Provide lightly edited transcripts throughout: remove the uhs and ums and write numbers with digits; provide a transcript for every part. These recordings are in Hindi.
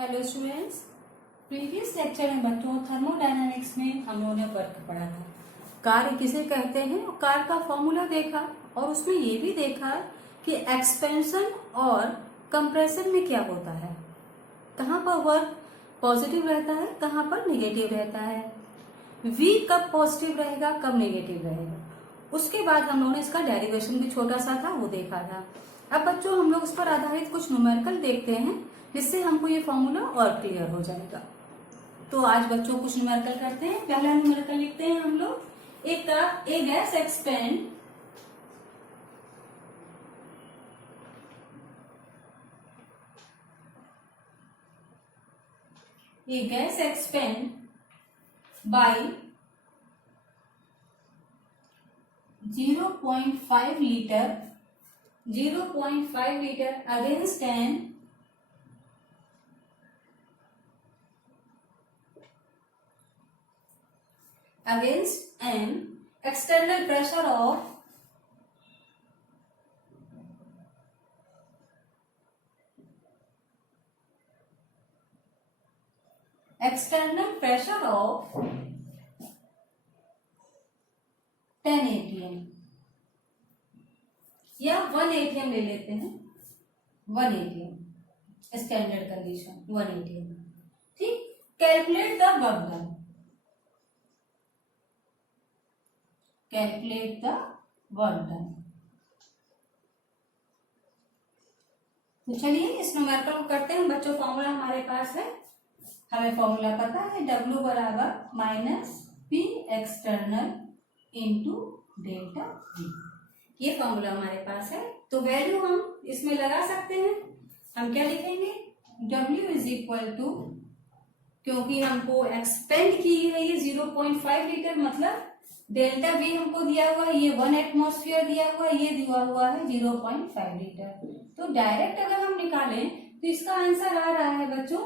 हेलो स्टूडेंट्स, प्रीवियस लेक्चर में बच्चों थर्मोडायनामिक्स में हम लोगों ने वर्क पढ़ा था। कार्य किसे कहते हैं और कार्य का फॉर्मूला देखा और उसमें ये भी देखा कि एक्सपेंशन और कंप्रेशन में क्या होता है, कहाँ पर वर्क पॉजिटिव रहता है, कहाँ पर नेगेटिव रहता है, V कब पॉजिटिव रहेगा कब नेगेटिव रहेगा। उसके बाद हम लोगों ने इसका डेरिवेशन भी छोटा सा था वो देखा था। अब बच्चों हम लोग इस पर आधारित कुछ न्यूमेरिकल देखते हैं जिससे हमको ये फॉर्मूला और क्लियर हो जाएगा। तो आज बच्चों कुछ न्यूमेरिकल करते हैं। पहला न्यूमेरिकल लिखते हैं हम लोग। एक का a gas expand by 0.5 litre against an external pressure of 10 atm या 1 atm ले लेते हैं। 1 atm स्टैंडर्ड कंडीशन 1 atm। ठीक, कैलकुलेट द वर्क डन। तो चलिए इस न्यूमेरिकल को करते हैं बच्चों। फॉर्मूला हमारे पास है, हमें फॉर्मूला पता है, W बराबर -P external into delta V। ये फॉर्मूला हमारे पास है। तो वैल्यू हम इसमें लगा सकते हैं। हम क्या लिखेंगे, W इज इक्वल टू, क्योंकि हमको एक्सपेंड की है ये 0.5 लीटर, मतलब डेल्टा V हमको दिया हुआ है, ये 1 एटमॉस्फेयर दिया हुआ है, ये दिया हुआ है 0.5 लीटर। तो डायरेक्ट अगर हम निकालें तो इसका आंसर आ रहा है बच्चों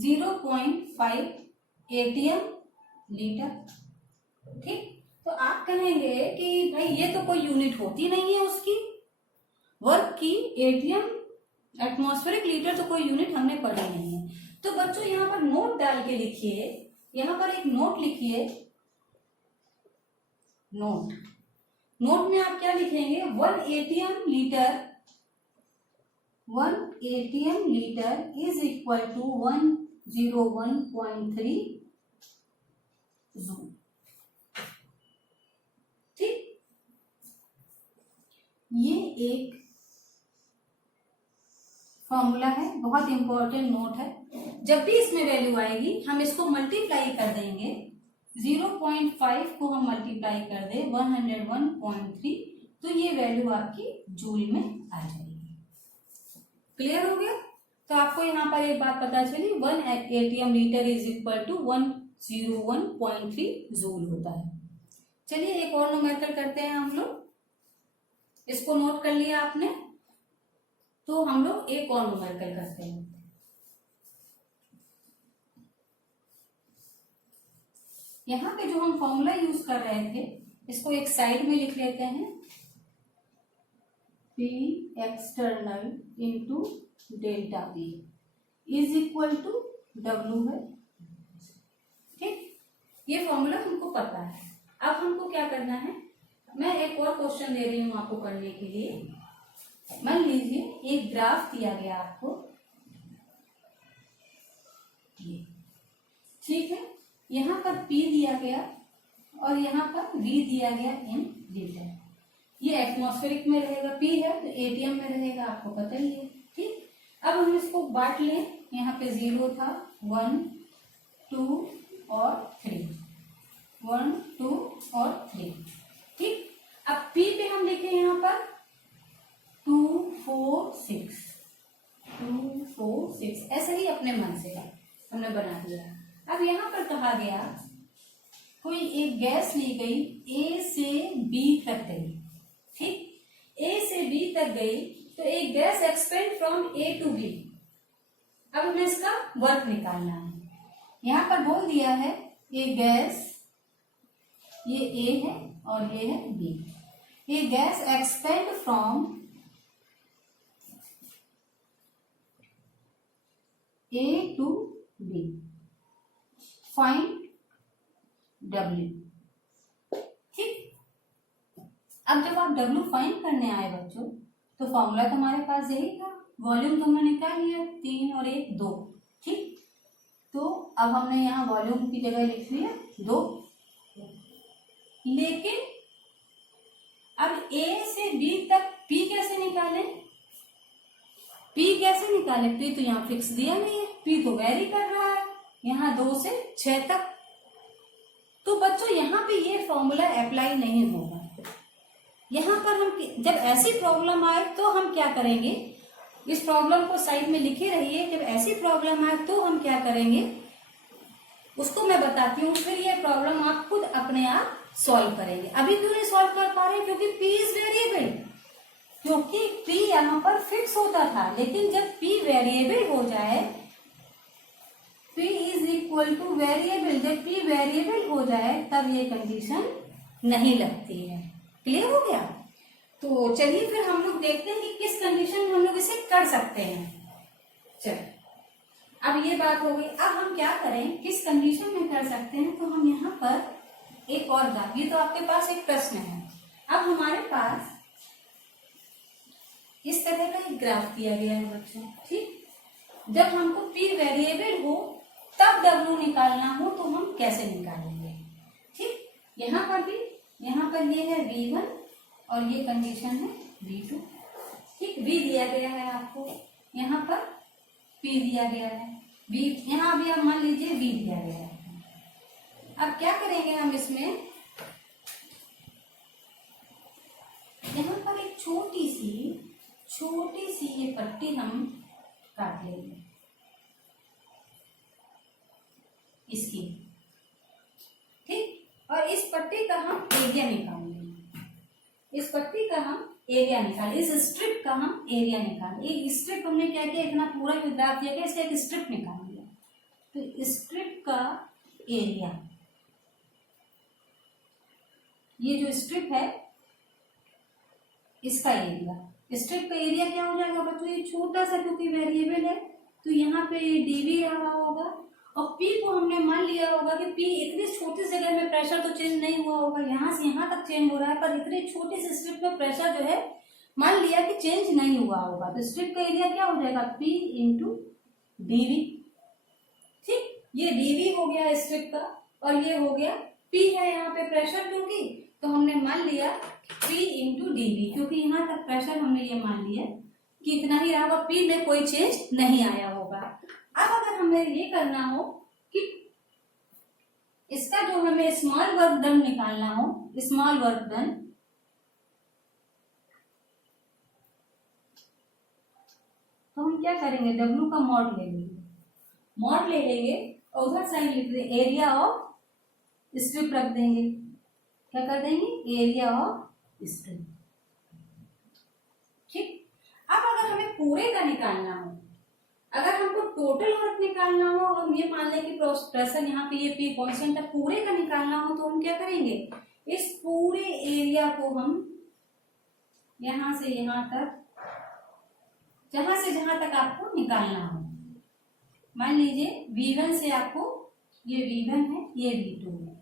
0.5 एटीएम लीटर। ठीक, तो आप कहेंगे कि भाई ये तो कोई यूनिट होती नहीं है उसकी वर्क की, एटीएम एटमॉस्फेरिक लीटर तो कोई यूनिट हमने पढ़ी नहीं है। तो बच्चों यहाँ पर नोट डाल के लिखिए, यहाँ पर एक नोट लिखिए। नोट में आप क्या लिखेंगे, 1 ATM litre is equal to 101.3 joule. ठीक, ये एक फॉर्मूला है, बहुत इंपॉर्टेंट नोट है। जब भी इसमें वैल्यू आएगी हम इसको मल्टीप्लाई कर देंगे। 0.5 को हम मल्टीप्लाई कर दे 101.3, तो ये वैल्यू आपकी जूल में आ जाएगी। क्लियर हो गया? तो आपको यहाँ पर एक बात पता चली, 1 ATM litre is equal to 101.3 joule होता है। चलिए एक और न्यूमेरिकल करते हैं हम लोग। इसको नोट कर लिया आपने, तो हम लोग एक और न्यूमेरिकल करते हैं। यहाँ पे जो हम फॉर्मूला यूज कर रहे थे इसको एक साइड में लिख लेते हैं, P external into delta V is equal to W है। ठीक, ये फॉर्मूला हमको पता है। अब हमको क्या करना है, मैं एक और क्वेश्चन दे रही हूँ आपको करने के लिए। मान लीजिए एक ग्राफ दिया गया आपको, ठीक है, यहाँ पर P दिया गया और यहाँ पर V दिया गया इन लीटर। ये एटमॉस्फेरिक में रहेगा, P है तो एटीएम में रहेगा, आपको पता ही है। ठीक, अब हम इसको बांट लें। यहाँ पे 0 था, 1 2 और 3, 1 2 और 3। ठीक, अब P पे हम लिखें यहाँ पर 2 4 6, ऐसे ही अपने मन से हमने बना दिया। अब यहाँ पर कहा गया कोई एक गैस ली गई, A से B तक गई। ठीक, A से B तक गई तो एक gas expand from A to B। अब हमें इसका वर्क निकालना है। यहाँ पर बोल दिया है ये गैस, ये A है और ये है B। ये gas expand from A to B, find W। ठीक, अब जब आप W फाइंड करने आए बच्चों, तो फॉर्मूला तो हमारे पास यही था, वॉल्यूम तो हमने निकाल लिया 3 और 1 2। ठीक, तो अब हमने यहाँ वॉल्यूम की जगह लिख लिया 2, लेकिन अब A से B तक P कैसे निकालें? P कैसे निकालें? P तो यहाँ फिक्स दिया नहीं है, P तो वेरी कर रहा है यहाँ 2 से 6 तक। तो बच्चों यहाँ पे ये फॉर्मूला अप्लाई नहीं होगा। यहाँ पर हम जब ऐसी प्रॉब्लम आए तो हम क्या करेंगे, इस प्रॉब्लम को साइड में लिखे रहिए। जब ऐसी प्रॉब्लम आए तो हम क्या करेंगे उसको मैं बताती हूँ, फिर ये प्रॉब्लम आप खुद अपने आप सॉल्व करेंगे। अभी क्यों नहीं सॉल्व कर पा रहे? क्योंकि P इज वेरिएबल, क्योंकि P यहाँ पर फिक्स होता था, लेकिन जब P वेरिएबल हो जाए, P is equal two variable, जब P वेरिएबल हो जाए तब ये कंडीशन नहीं लगती है। क्लियर हो गया? तो चलिए फिर हम लोग देखते हैं कि किस कंडीशन में हम लोग इसे कर सकते हैं। चलिए, अब ये बात हो गई। अब हम क्या करें, किस कंडीशन में कर सकते हैं, तो हम यहाँ पर एक और बात, ये तो आपके पास एक प्रश्न है। अब हमारे पास इस तरह का एक ग्राफ दिया गया है बच्चों। ठीक, जब हमको P वेरिएबल हो तब W निकालना हो तो हम कैसे निकालेंगे? ठीक, यहाँ पर ये है V1 और ये कंडीशन है V2। ठीक, V दिया गया है आपको, यहाँ पर P दिया गया है, V यहाँ भी आप मान लीजिए V दिया गया है। अब क्या करेंगे हम इसमें, यहाँ पर एक छोटी सी ये पट्टी हम काट लेंगे इसकी। ठीक, और इस पट्टी का हम एरिया निकालेंगे, इस पट्टी का हम एरिया निकालें, इस स्ट्रिप का हम एरिया निकालें। एक स्ट्रिप हमने क्या किया, इतना पूरा जो ग्राफ दिया गया इसका एक स्ट्रिप निकाल लिया, तो स्ट्रिप का एरिया, ये जो स्ट्रिप है इसका एरिया, स्ट्रिप का एरिया क्या हो जाएगा बच्चों, ये छोटा सा क्योंकि वेरिएबल है तो यहाँ पे dV रहा होगा, और P को हमने मान लिया होगा कि P इतनी छोटी जगह में प्रेशर तो चेंज नहीं हुआ होगा, यहाँ से यहाँ तक चेंज हो रहा है, पर इतनी छोटी सी स्ट्रिप में प्रेशर जो है मान लिया कि चेंज नहीं हुआ होगा, तो स्ट्रिप का एरिया क्या हो जाएगा P इंटू dV। ठीक, ये dV हो गया स्ट्रिप का, और ये हो गया P है यहाँ पे प्रेशर, क्योंकि तो हमने मान लिया P इंटू dV, क्योंकि यहाँ तक प्रेशर हमने ये मान लिया कि इतना ही रहा होगा, P में कोई चेंज नहीं आया होगा। अब अगर हमें ये करना हो कि इसका जो हमें स्मॉल वर्क डन निकालना हो, स्मॉल वर्क डन, तो हम क्या करेंगे, W का मॉड ले लेंगे, मॉड ले लेंगे और उधर साइड लिख देंगे एरिया ऑफ स्ट्रिप, रख देंगे, क्या कर देंगे, एरिया ऑफ स्ट्रिप। ठीक, अब अगर हमें पूरे का निकालना हो, अगर हमको टोटल वर्क निकालना हो, हम ये मान लें कि प्रेशर यहाँ पे ये P कांस्टेंट है, पूरे का निकालना हो तो हम क्या करेंगे, इस पूरे एरिया को हम यहाँ से यहाँ तक, जहां से जहां तक आपको निकालना हो, मान लीजिए V1 से आपको, ये V1 है, ये V2 है,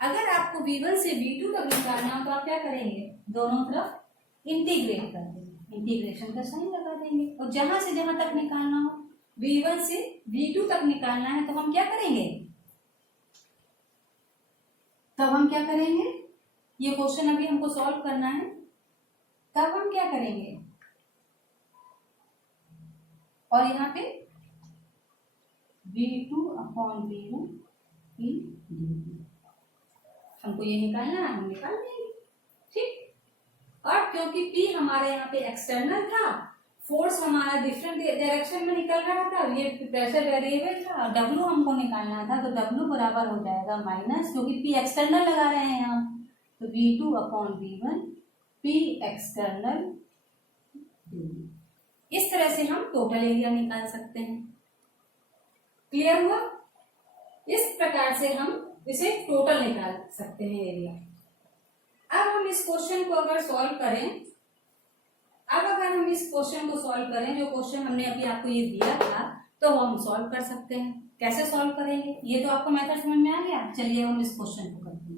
अगर आपको V1 से V2 तक निकालना हो तो आप क्या करेंगे, दोनों तरफ इंटीग्रेट कर देंगे, इंटीग्रेशन का साइन लगा देंगे, और जहां से जहां तक निकालना हो, V1 से V2 तक निकालना है तो हम क्या करेंगे, तब हम क्या करेंगे, ये क्वेश्चन अभी हमको सॉल्व करना है, तब हम क्या करेंगे, और यहाँ पे V2 upon V1 in dV, हमको ये निकालना है, हम निकाल देंगे। ठीक, और क्योंकि P हमारे यहाँ पे एक्सटर्नल था, फोर्स हमारा डिफरेंट डायरेक्शन में निकल रहा था, ये प्रेशर वेरिएबल था, W हमको निकालना था, तो W बराबर हो जाएगा माइनस, क्योंकि P एक्सटर्नल लगा रहे हैं हम, तो V2 upon V1 P external dV। इस तरह से हम टोटल एरिया निकाल सकते हैं। क्लियर हुआ? इस प्रकार से हम इसे टोटल निकाल सकते हैं एरिया। अब हम इस क्वेश्चन को अगर सॉल्व करें, जो क्वेश्चन हमने अभी आपको ये दिया था, तो हम सॉल्व कर सकते हैं। कैसे सॉल्व करेंगे, ये तो आपको मेथड समझ में आ गया। चलिए हम इस क्वेश्चन को करते हैं,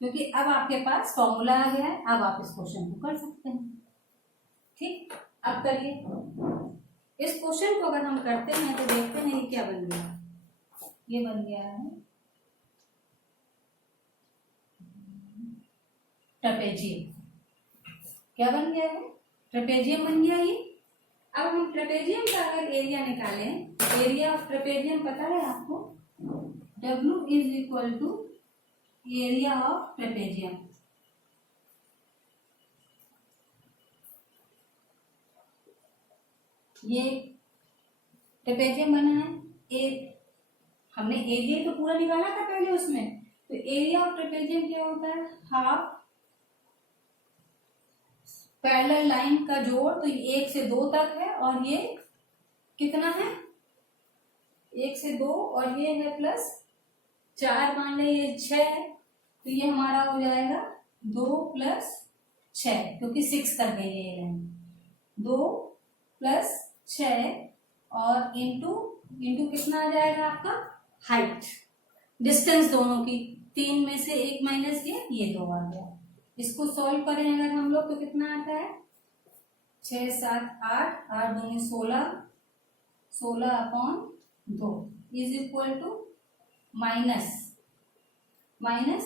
क्योंकि अब आपके पास फॉर्मूला आ गया है, अब आप इस क्वेश्चन को कर सकते हैं। ठीक, अब करिए। इस क्वेश्चन को अगर हम करते हैं तो देखते हैं ये क्या बन गया। ये बन गया है ट्रेपेजियम। क्या बन गया है, ट्रेपेजियम बन गया ये। अब हम ट्रेपेजियम का अगर एरिया निकालें, एरिया ऑफ ट्रेपेजियम पता है आपको, W is equal to area of trapezium. ये ट्रेपेजियम बना है, हमने एरिया तो पूरा निकाला था पहले उसमें, तो एरिया ऑफ ट्रेपेजियम क्या होता है, हाफ पैरेलल लाइन का जोड़, तो ये 1 से 2 तक है, और ये कितना है 1 से 2, और ये है +4, मान ले ये 6 है, तो ये हमारा हो जाएगा 2 + 6, क्योंकि 6 तक गई है ये लाइन। 2 + 6 और इंटू कितना आ जाएगा आपका, हाइट, डिस्टेंस दोनों की, 3 में से 1 माइनस ये 2 आ गया। इसको सॉल्व करें अगर हम लोग तो कितना आता है, 6 7 8, 8 दूनी 16, 16/2 is equal to minus 8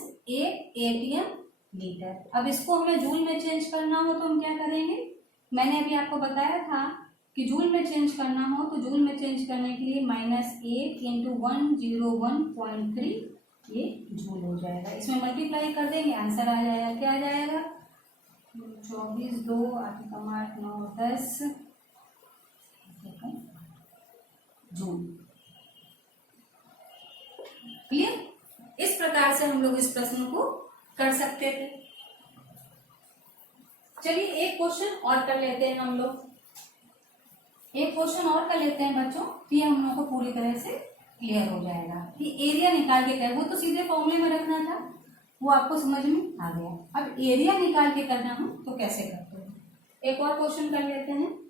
ATM litre. अब इसको हमें जूल में चेंज करना हो तो हम क्या करेंगे, मैंने अभी आपको बताया था कि जूल में चेंज करना हो तो जूल में चेंज करने के लिए -8 × 101.3 ये जूल हो जाएगा। इसमें मल्टीप्लाई कर देंगे, आंसर आ जाएगा। क्या आ जाएगा, 24 2 8 8 9 10 जूल। क्लियर। इस प्रकार से हम लोग इस प्रश्न को कर सकते थे। चलिए एक क्वेश्चन और कर लेते हैं हम लोग, एक क्वेश्चन और कर लेते हैं बच्चों, फिर हम लोग को पूरी तरह से क्लियर हो जाएगा कि एरिया निकाल के कर, वो तो सीधे फॉर्मूले में रखना था, वो आपको समझ में आ गया। अब एरिया निकाल के करना हो तो कैसे करते हैं, एक और क्वेश्चन कर लेते हैं।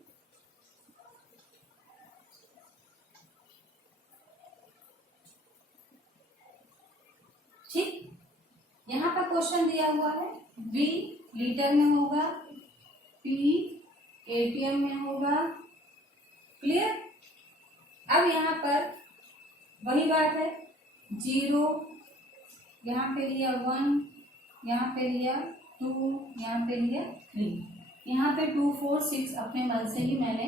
ठीक, यहाँ पर क्वेश्चन दिया हुआ है, V लीटर में होगा, P ATM में होगा। क्लियर। अब यहाँ पर वही बात है, 0 यहाँ पे लिया, 1 यहाँ पे लिया, 2 यहाँ पे लिया, 3, यहाँ पे 2 4 6 अपने मन से ही मैंने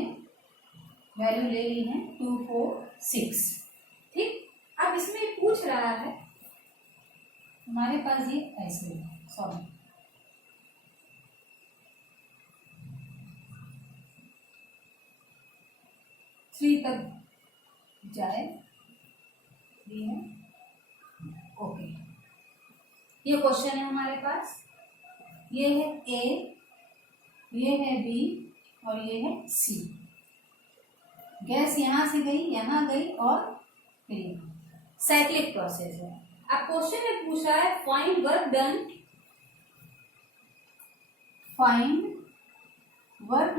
वैल्यू ले ली है, 2 4 6। ठीक, अब इसमें पूछ रहा है हमारे पास ये ऐसे, सॉरी 3 तक जाए, ये है ओके। ये क्वेश्चन है हमारे पास, ये है A, ये है B और ये है C। गैस यहां से गई, यहां गई और फिर साइक्लिक प्रोसेस है। अब क्वेश्चन में पूछा है find work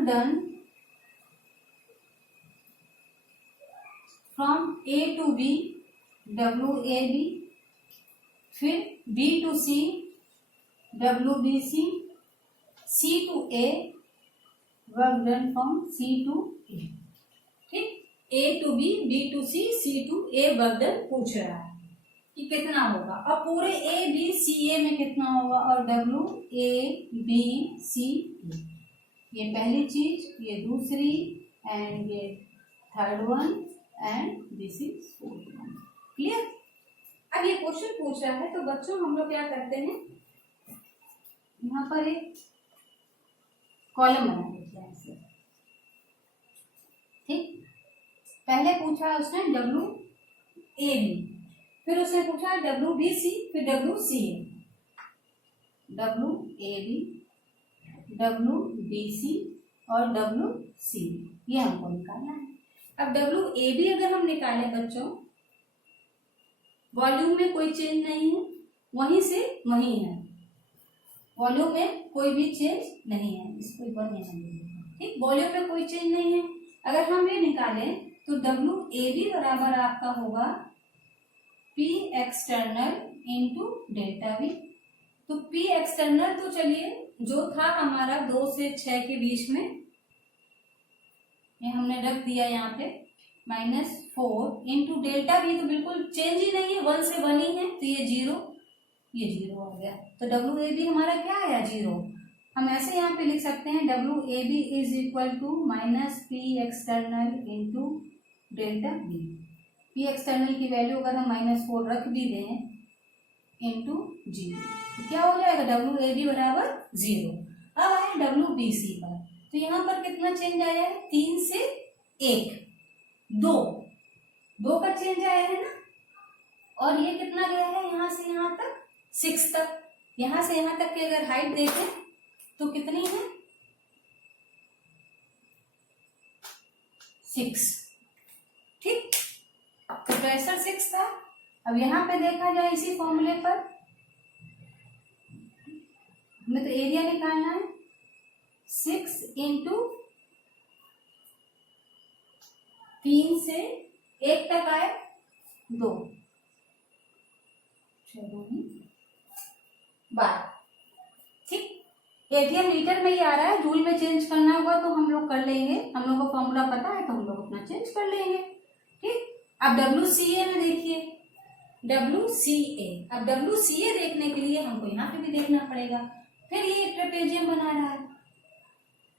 done from A to B, WAB, फिर B to C, WBC, C to A, work done from C to A। ठीक, A to B, B to C, C to A work done पूछ रहा है कि कितना होगा। अब पूरे A B C A में कितना होगा, और WABC, ये पहली चीज, ये दूसरी, एंड ये third one, and this is fourth one. Clear. अब ये क्वेश्चन पूछ रहा है तो बच्चों हम लोग क्या करते हैं, यहाँ पर एक कॉलम बना देते हैं ऐसे। ठीक, पहले पूछा उसने WAB, फिर उसने पूछा WBC, फिर WCA, WAB, WBC और WC, ये हमको निकालना है। अब WAB अगर हम निकाले बच्चों, वॉल्यूम में कोई चेंज नहीं है, वहीं से वहीं है, वॉल्यूम में कोई भी चेंज नहीं है, इसको एक बार यहाँ। ठीक, वॉल्यूम में कोई चेंज नहीं है। अगर हम ये निकालें तो डब्ल्यू ए बी बराबर आपका होगा P external into delta we. तो पी एक्सटर्नल तो चलिए जो था हमारा 2 से 6 के बीच में, ये हमने रख दिया यहाँ पे -4 इंटू डेल्टा वी, तो बिल्कुल चेंज ही नहीं है, 1 से 1 ही है, तो ये 0 आ गया। तो डब्ल्यू ए बी हमारा क्या आया 0। हम ऐसे यहाँ पे लिख सकते हैं W A B is equal to minus P external into delta V. P external की वैल्यू अगर हम -4 रख भी दें इंटू 0 तो क्या हो जाएगा डब्ल्यू ए बी बराबर 0। अब आए डब्ल्यू बी सी पर, तो यहाँ पर कितना चेंज आया है 3 से 1, 2 का चेंज आया है ना। और ये कितना गया है यहाँ से यहाँ तक 6 तक। यहाँ से यहाँ तक की अगर हाइट देखें तो कितनी है 6, ठीक। तो प्रेशर 6 था। अब यहाँ पे देखा जाए इसी फॉर्मूले पर, हमें तो एरिया निकालना है 6 इंटू 3 से 1 तक आए 2, 12, ठीक। एरिया मीटर में ही आ रहा है, जूल में चेंज करना होगा तो हम लोग कर लेंगे, हम लोग को फॉर्मूला पता है तो हम लोग अपना चेंज कर लेंगे, ठीक। अब WCA में देखिए WCA, अब WCA देखने के लिए हमको यहाँ पे भी देखना पड़ेगा। फिर ये ट्रेपेजियम बना रहा है,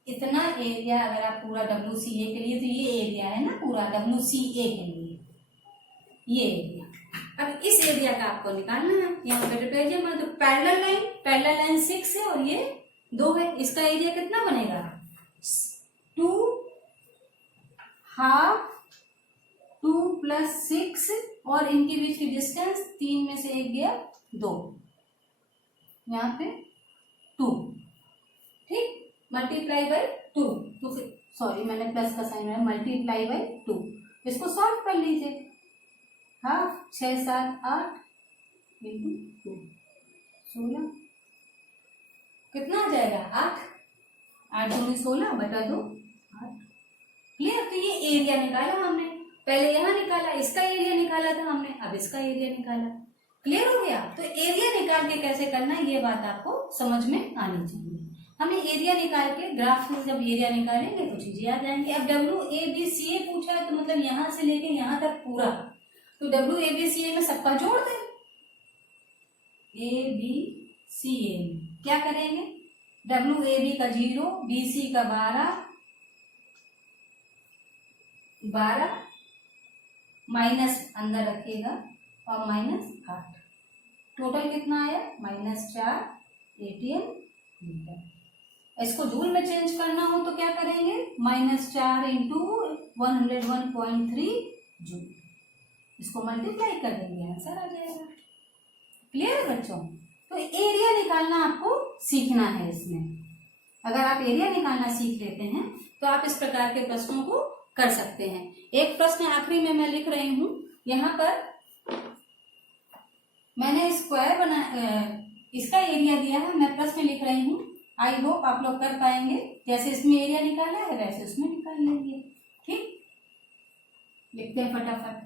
इतना एरिया अगर आप पूरा WCA के लिए, तो ये एरिया है ना पूरा WCA के लिए ये एरिया। अब इस एरिया का आपको निकालना है, यहाँ पे ट्रेपेजियम है तो पैरेलल लाइन 6 है और ये 2 है, इसका एरिया कितना बनेगा 2 हाफ 2 + 6 और इनके बीच की डिस्टेंस 3 में से 1 गया 2, यहाँ पे 2, ठीक, मल्टीप्लाई बाई 2, तो फिर सॉरी मैंने प्लस का साइन है, मल्टीप्लाई बाई 2, इसको सॉल्व कर लीजिए। हाफ 6 7 8 इंटू 2 16, कितना आ जाएगा 8 दूनी 16 बटा 2 8। क्लियर। तो ये एरिया निकाला हमने, पहले यहाँ निकाला, इसका एरिया निकाला था हमने, अब इसका एरिया निकाला। क्लियर हो गया। तो एरिया निकाल के कैसे करना है ये बात आपको समझ में आनी चाहिए। हमें एरिया निकाल के ग्राफ में जब एरिया निकालेंगे तो चीजें आ जाएंगी। अब WABCA पूछा है तो मतलब यहाँ से लेके यहाँ तक पूरा, तो WABCA में सबका जोड़ दें। ABCA में क्या करेंगे, WAB का 0, BC का 12 माइनस अंदर रखिएगा और -8, टोटल कितना आया -4 ATM मीटर। इसको जूल में चेंज करना हो तो क्या करेंगे -4 इंटू 101.3 जूल, इसको मल्टीप्लाई कर देंगे आंसर आ जाएगा। क्लियर है बच्चों। तो एरिया निकालना आपको सीखना है इसमें। अगर आप एरिया निकालना सीख लेते हैं तो आप इस प्रकार के प्रश्नों को कर सकते हैं। एक प्रश्न आखिरी में मैं लिख रही हूं, यहाँ पर मैंने स्क्वायर बना इसका एरिया दिया है, मैं प्रश्न लिख रही हूँ। आई होप आप लोग कर पाएंगे, जैसे इसमें एरिया निकाला है वैसे उसमें निकाल लेंगे, ठीक। लिखते हैं फटाफट,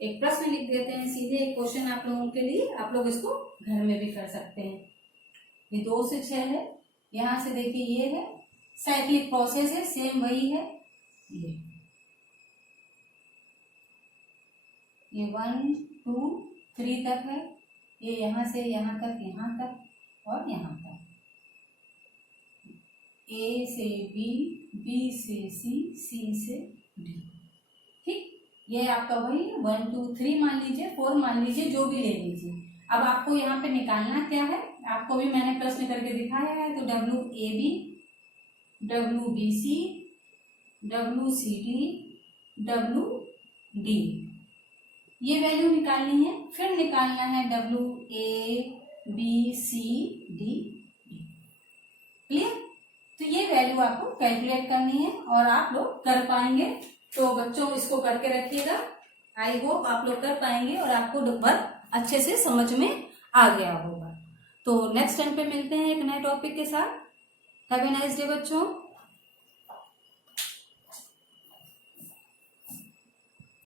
एक प्रश्न लिख देते हैं सीधे, एक क्वेश्चन आप लोगों के लिए, आप लोग इसको घर में भी कर सकते हैं। ये 2 से 6 है, यहां से देखिए ये है, साइक्लिक प्रोसेस है, सेम वही है। ये 1 2 3 तक है, ये यहां से यहां तक और यहां तक, A से B, B से C, C से D, ठीक। ये आपका वही 1 2 3 मान लीजिए, 4 मान लीजिए, जो भी ले लीजिए। अब आपको यहाँ पे निकालना क्या है, आपको भी मैंने प्रश्न करके दिखाया है। तो WAB, WBC, WCD, WD, ये वैल्यू निकालनी है। फिर निकालना है WABCD। क्लियर। तो ये वैल्यू आपको कैलकुलेट करनी है और आप लोग कर पाएंगे। तो बच्चों इसको करके रखिएगा, आई होप आप लोग कर पाएंगे और आपको वर्क अच्छे से समझ में आ गया होगा। तो नेक्स्ट टाइम पे मिलते हैं एक नए टॉपिक के साथ। हैव ए नाइस डे बच्चों।